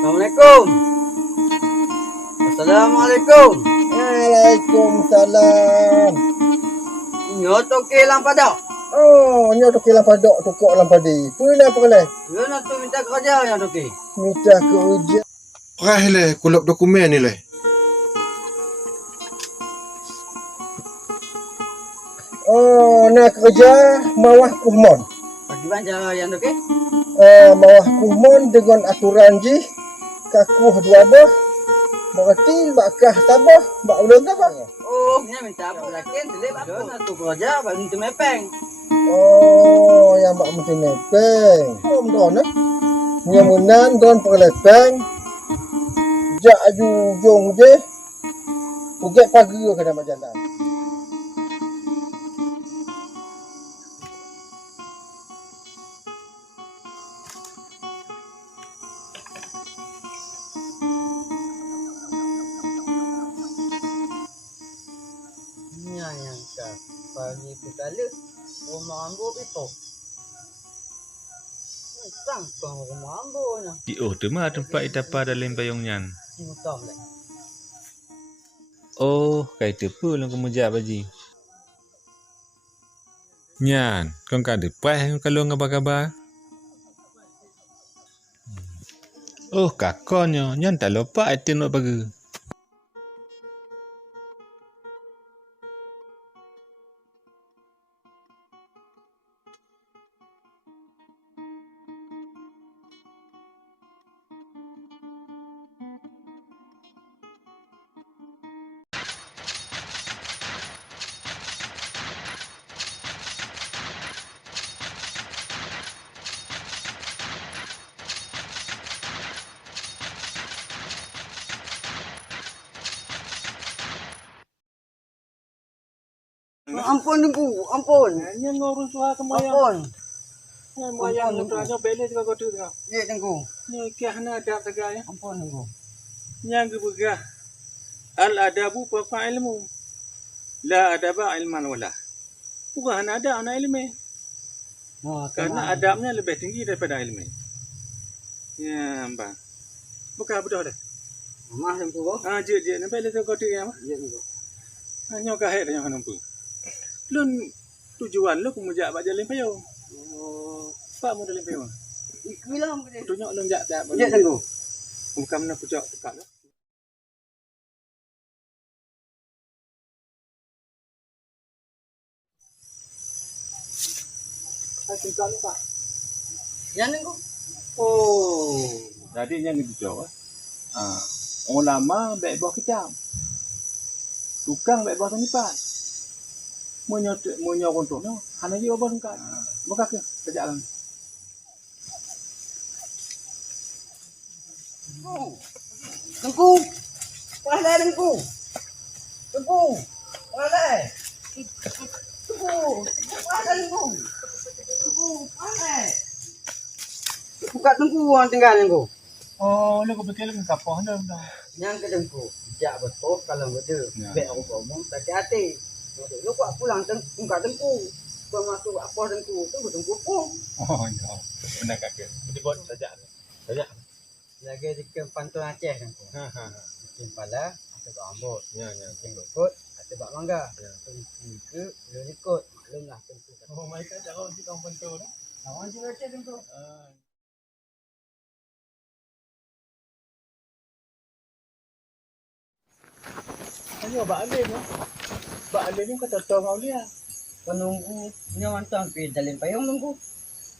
Assalamualaikum. Assalamualaikum. Waalaikumsalam. Nyoto ke lampada. Oh, nyo tu kilang padok tukok lampadi. Puna apa kale? Yo nak tu minta kerja yang tu ke. Minta kerja. Perah le, kulap dokumen ni le. Oh, nak kerja mawah kuhmon. Bagaimana cara yang tu ke? Mawah kuhmon dengan aturan ji kakuh dua bah. Berarti bakah tabah, bak ulun tabah. Oh, ni minta apa lagi? Telip apa? Yo nak tu kerja bagi tu mepeng. Oh, yang bak mesti nepeng. Oh, mdon eh. Nyamunan don perlepeng. Jak aju jong je. Uget pagi ke dalam jalan. Yang kah pagi sekali rumah ambo itu. Sang kau rumah ambo nya. Di tu mah tempat itapa dalam payung nyan. Mutam le. Oh, kayak tu pun lang kemuja baji. Nyan, kau kan depan kalau ngaba-gaba. Oh, kakonyo, nyan tak lupa itin nak bagi. Ampun aku, ampun. Nya ngurus suha kemayang. Ampun. Nya mayang mutranya bele juga kodu tengah. Ya tengku. Nya kiahna adab segala. Ampun tengku. Nya gebegah. Al adabu fa ilmu. La adaba ilman wala. Bukan ada anak ilmu. Karena adabnya lebih tinggi daripada ilmu. Ya, bang. Bukan betul dah. Mama tengku. Je nampak le kodu ya. Ya tengku. Hanya kahit yang nampu. Lun tujuan lu kemuja bak jalan payung. Oh, Pak mau jalan payung. ikwilam ke. Tunjuk lun jak tak. Ya tengku. Bukan mana pujak dekat lah. Tinggal ni Pak. Yang tengku. Oh, jadi yang itu jauh. Orang lama baik bawah kecam. Tukang baik bawah senipan. Munyo kontornya, hanya dia bawah sengkat. Buka ke, kerja lang. Tengku. Pandai tengku. Tengku. Pandai. Tengku. Pandai tengku. Tengku. Pandai. Buka tengku orang tinggal tengku. Oh, lu kebetulan dengan kapal dah. Yang ke tengku. Jak betul kalau betul. Baik aku ngomong sakit hati. Lu kok pulang tengku kat tengku. Kau masuk apa tengku. Tengku pun. Oh, ya. Benar kakek. Dibuat saja. Saja. Lagi di Pantun Aceh tengku. Mungkin pala atau bak ambut. Ya. Mungkin ikut atau bak mangga. Tengku ke lu ikut. Maklumlah tengku. Oh, mereka tak tahu si kawan pentul dah. Lawan je Aceh tengku. Ayo, Pak Alim ya. Pak Alim ni kata tahu kau dia. Penunggu punya mantang pi dalam payung tengku.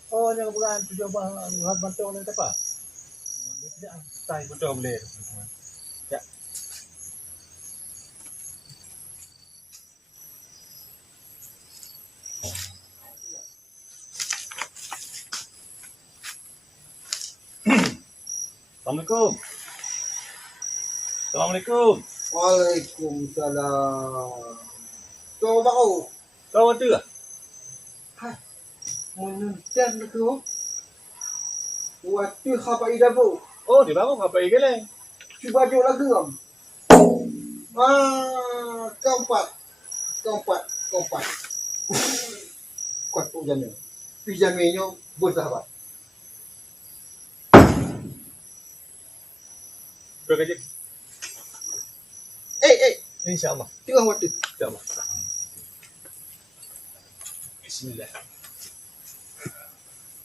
Oh, jangan bukan tujuh bang bantu orang apa? Dia tidak stay betul boleh. Ya. Assalamualaikum. Assalamualaikum. Waalaikumsalam. Kau bau. Kau ada ke? Menuntan tu. Waktu khapa idabu. Oh, di bawah apa lagi le? Cuba jauh lagi kam. Keempat. Kuat hujannya. Pijaminya bersahabat. Berkerja. InsyaAllah. Tengok waktu. InsyaAllah. Bismillah.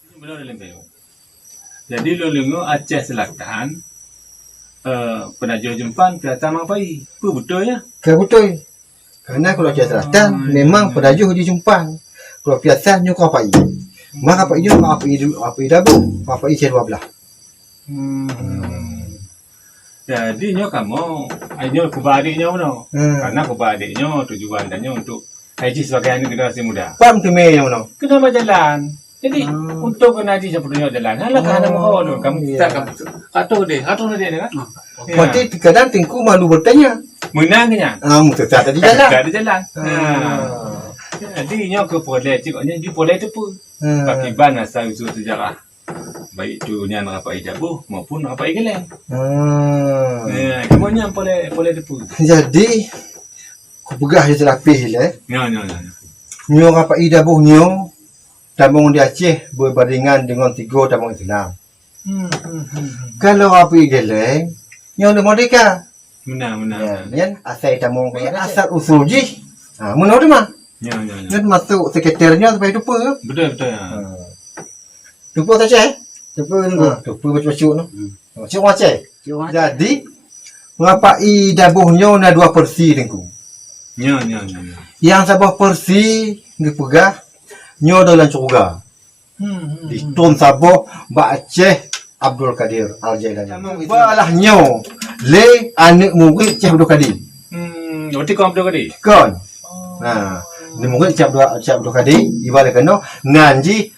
Ini benar lembeng. Jadi Lulungu Aceh Selatan penajuh jempan ke Atas Mapai. Apa betul ya? Betul. Karena kalau Aceh Selatan memang pedajuh di Jumpang. Kalau biasa nyo kau apai. Mak apai nyo apai dabu, apai C12. Jadi nyo kamu, nyo kubah adiknya mana? Karena kubah adiknya tujuan dan untuk haji sebagai anak generasi muda. Pam tu me yang mana? Kena berjalan. Jadi untuk kena haji sepertinya jalan. Halah kerana mau dulu kamu tak kamu. Atau dia kan? Berarti kadang tingku malu bertanya. Menangnya. Mesti tak ada jalan. Tak ada jalan. Jadi nyo ke boleh cikoknya di boleh tu pun. Pakai ban asal usul sejarah. Baik tu nyan rapai jabuh maupun rapai geleng. Kamu nyan boleh tu pun. Jadi ku pegah je lapis le. Ya. Nyo rapai dabuh nyo tabung di Aceh berbandingan dengan 3 tabung Islam. Kalau rapai geleng nyo le merdeka. Benar. Kan asal tabung asal usul je. Mana tu mah? Ya. Kan masuk sekretarnya sampai lupa. Betul. Lupa tak Aceh? Lupa nunggu. Lupa macam-macam tu. Macam Aceh. Cuma Jadi ngapai dabuhnya na 2 persi tengku. Ya. Yang sabah persi dipegah nyo dalam surga. Di Tun Sabah Mbak Aceh Abdul Kadir Al-Jailani. Balah nyo le anak murid Syekh Abdul Kadir. Berarti kau betul tadi? Kon. Ni murid Syekh Abdul Kadir ibarat kena nganji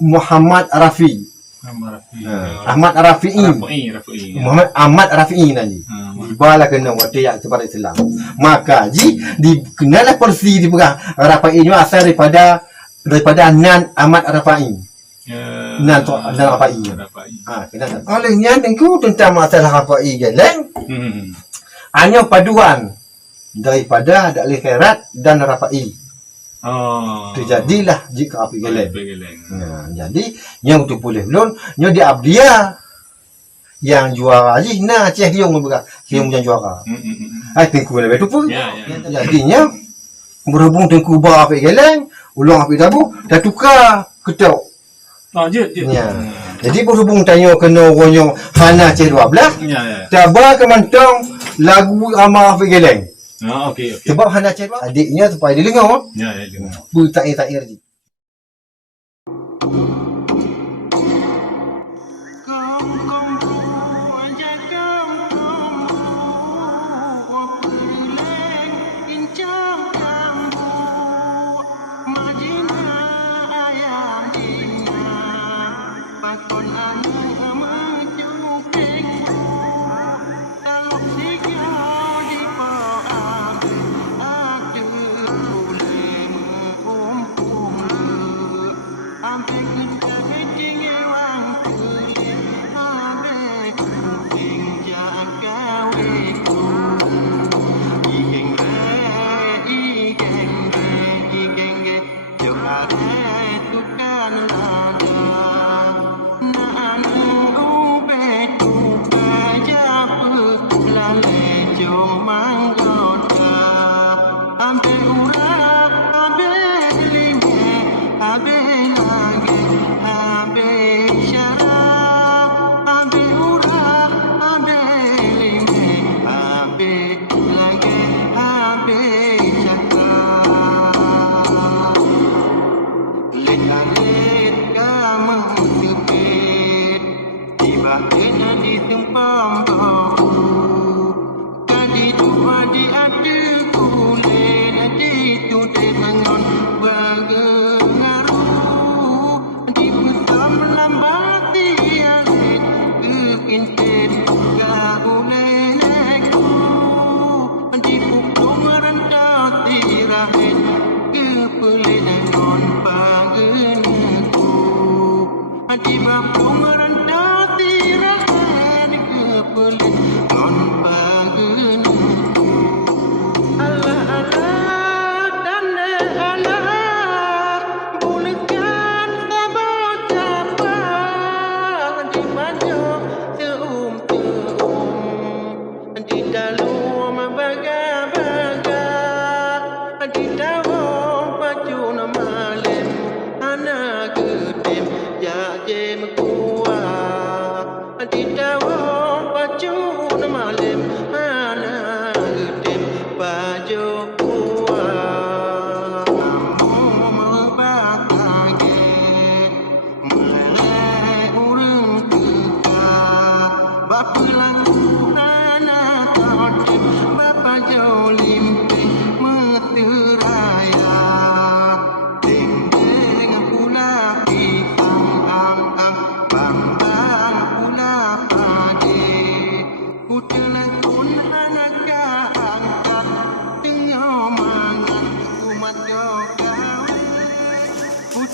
Muhammad Rafi. Ahmad Rafi'i. Muhammad Ahmad Rafi'i nanti. Dibala kena waktu yang kepada Islam. Maka dikenalah persi dipegang Rafi'i ini asal daripada Nan Ahmad Rafi'i. Nan Rafi'i. Kena. Olehnya tengku tentang masalah Rafi'i geleng. Hanya paduan daripada Dalil Khairat dan Rafi'i. Terjadilah jika api geleng. Jadi yang tu boleh belum nyo di Abdia yang juara je nah Aceh Hiung bergerak Hiung yang juara. Tengku lebih tu pun. Jadinya berhubung tengku ba api geleng, ulang api dabu dah tukar ketok. Jadi berhubung tanya kena orangnya Hana Aceh 12. Tabah ke mantong lagu Amar api geleng. Okey. Sebab Hana Aceh adiknya supaya dia dengar. Ya, dengar. Bertair-tair je.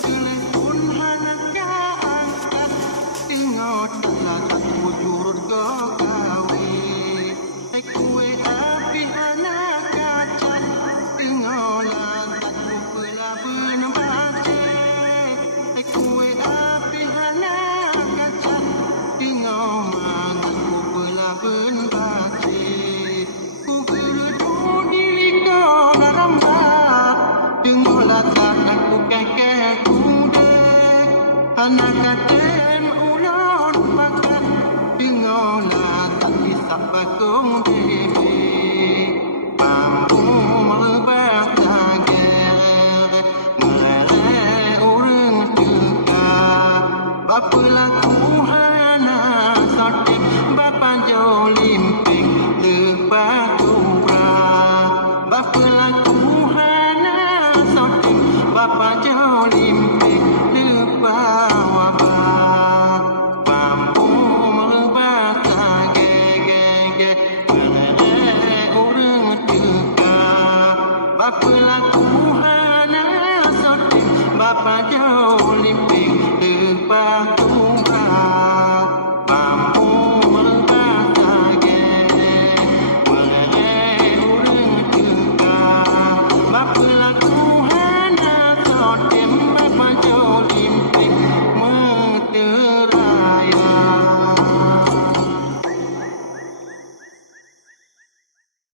telepon hana angkat, tinggal telah bujur ke kawe. Kue api hana kacat, tinggal tak kupelah benabace. Kue api hana kacat, tinggal makan kupelah benabace. Ku geredu diri kau narambak, tinggal tak aku kekeh kuda. Anak katen ulon makan, tinggal tak bisa bakung diri.